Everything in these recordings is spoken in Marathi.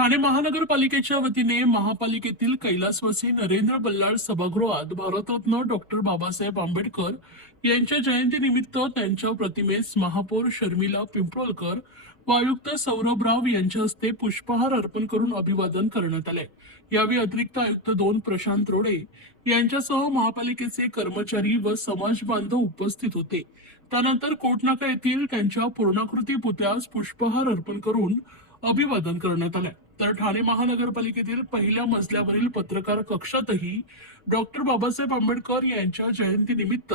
ठाणे महानगरपालिकेच्या वतीने महापालिकेतील कैलासवासी नरेंद्र बल्लाळ सभागृहात भारतरत्न डॉक्टर बाबासाहेब आंबेडकर यांच्या जयंतीनिमित्त त्यांच्या प्रतिमेस महापौर शर्मिला पिंपळकर व आयुक्त सौरभराव यांच्या हस्ते पुष्पहार अर्पण करून अभिवादन करण्यात आले। यावेळी अतिरिक्त आयुक्त 2 प्रशांत रोडे यांच्यासह महापालिकेचे कर्मचारी व समाज बांधव उपस्थित होते। त्यानंतर कोटनाका येथील त्यांच्या पूर्णाकृती पुतळ्यास पुष्पहार अर्पण करून अभिवादन करण्यात आले। तर ठाणे महानगरपालिकेतील पहिल्या मजल्यावरील पत्रकार कक्षातही डॉक्टर बाबासाहेब आंबेडकर यांच्या जयंतीनिमित्त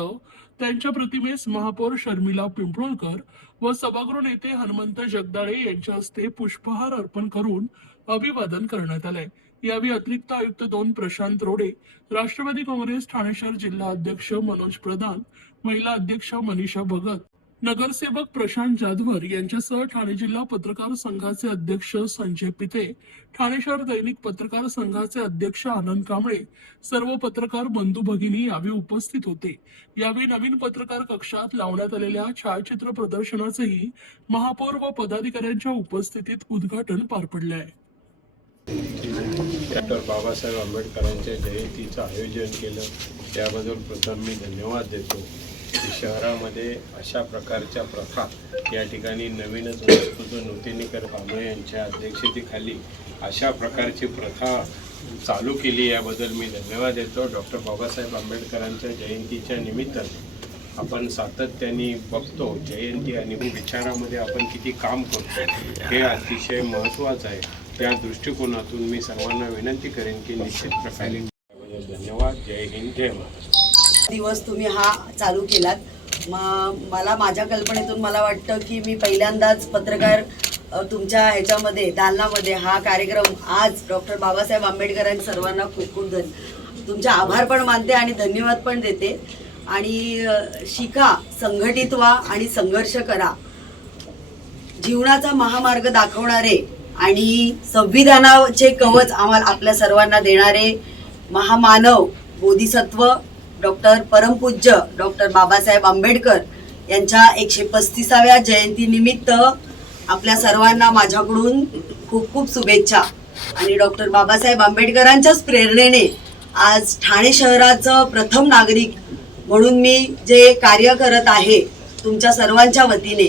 त्यांच्या प्रतिमेस महापौर शर्मिला पिंपळकर व सभागृह नेते हनुमंत जगदाळे यांच्या हस्ते पुष्पहार अर्पण करून अभिवादन करण्यात आले। यावेळी अतिरिक्त आयुक्त 2 प्रशांत रोडे, राष्ट्रवादी काँग्रेस ठाणे शहर जिल्हा अध्यक्ष मनोज प्रधान, महिला अध्यक्ष मनीषा भगत, नगरसेवक प्रशांत जाधवर यांच्यासह ठाणे जिल्हा पत्रकार संघाचे अध्यक्ष संजय पिते, ठाणे शहर दैनिक पत्रकार संघाचे अध्यक्ष आनंद कांबळे, सर्व पत्रकार बंधू भगिनी यावेळी उपस्थित होते। यावेळी नवीन पत्रकार कक्षात लावण्यात आलेल्या छायाचित्र प्रदर्शनाचेही महापौर व पदाधिकाऱ्यांच्या उपस्थितीत उद्घाटन पार पडले आहे। डॉक्टर बाबासाहेब आंबेडकरांच्या जयंतीचं आयोजन केलं त्याबद्दल प्रथम मी धन्यवाद देतो। शहरामध्ये अशा प्रकारच्या प्रथा या ठिकाणी नवीनच वस्तूचं नूतनीकरण कांबळे यांच्या अध्यक्षतेखाली अशा प्रकारची प्रथा चालू केली याबद्दल मी धन्यवाद देतो। डॉक्टर बाबासाहेब आंबेडकरांच्या जयंतीच्या निमित्ताने आपण सातत्याने बघतो जयंती आणि विचारामध्ये आपण किती काम करतो हे अतिशय महत्त्वाचं आहे। त्या दृष्टिकोनातून मी सर्वांना विनंती करेन की निश्चित प्रकारे धन्यवाद। जय हिंद, जय महाराष्ट्र। दिवस तुम्ही हा चालू केलात। मला माझ्या कल्पनेतून मला वाटतं की मी पहिल्यांदाच पत्रकार तुमच्या ह्याच्यामध्ये दालनामध्ये हा कार्यक्रम आज डॉक्टर बाबासाहेब आंबेडकरांनी सर्वांना खूप खूप तुमचे आभार पण मानते आणि धन्यवाद पण देते। आणि शिका, संघटित व्हा आणि संघर्ष करा। जीवनाचा महामार्ग दाखवणारे आणि संविधानाचे कवच आम्हाला आपल्या सर्वांना देणारे महामानव बोधिसत्व डॉक्टर परमपूज्य डॉक्टर बाबासाहेब आंबेडकर यांच्या 135व्या जयंतीनिमित्त आपल्या सर्वांना माझ्याकडून खूप खूप शुभेच्छा। आणि डॉक्टर बाबासाहेब आंबेडकरांच्याच प्रेरणेने आज ठाणे शहराचं प्रथम नागरिक म्हणून मी जे कार्य करत आहे तुमच्या सर्वांच्या वतीने,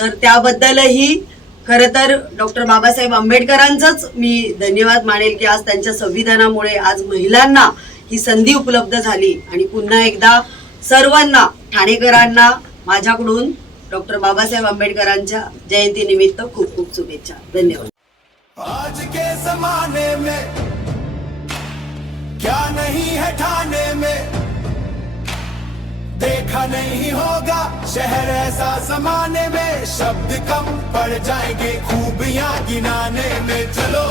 तर त्याबद्दलही खरं तर डॉक्टर बाबासाहेब आंबेडकरांचाच मी धन्यवाद मानेल की आज त्यांच्या संविधानामुळे आज महिलांना ही संधी उपलब्ध झाली। आणि पुन्हा एकदा सर्वांना ठाणेकरांना माझ्याकडून डॉक्टर बाबासाहेब आंबेडकरांच्या जयंतीनिमित्त खूप खूप शुभेच्छा। धन्यवाद। आज के जमाने में क्या नहीं है ठाणे में, देखा नहीं होगा शहर ऐसा जमाने में, शब्द कम पड़ जाएंगे खूबियां गिनाने में। चलो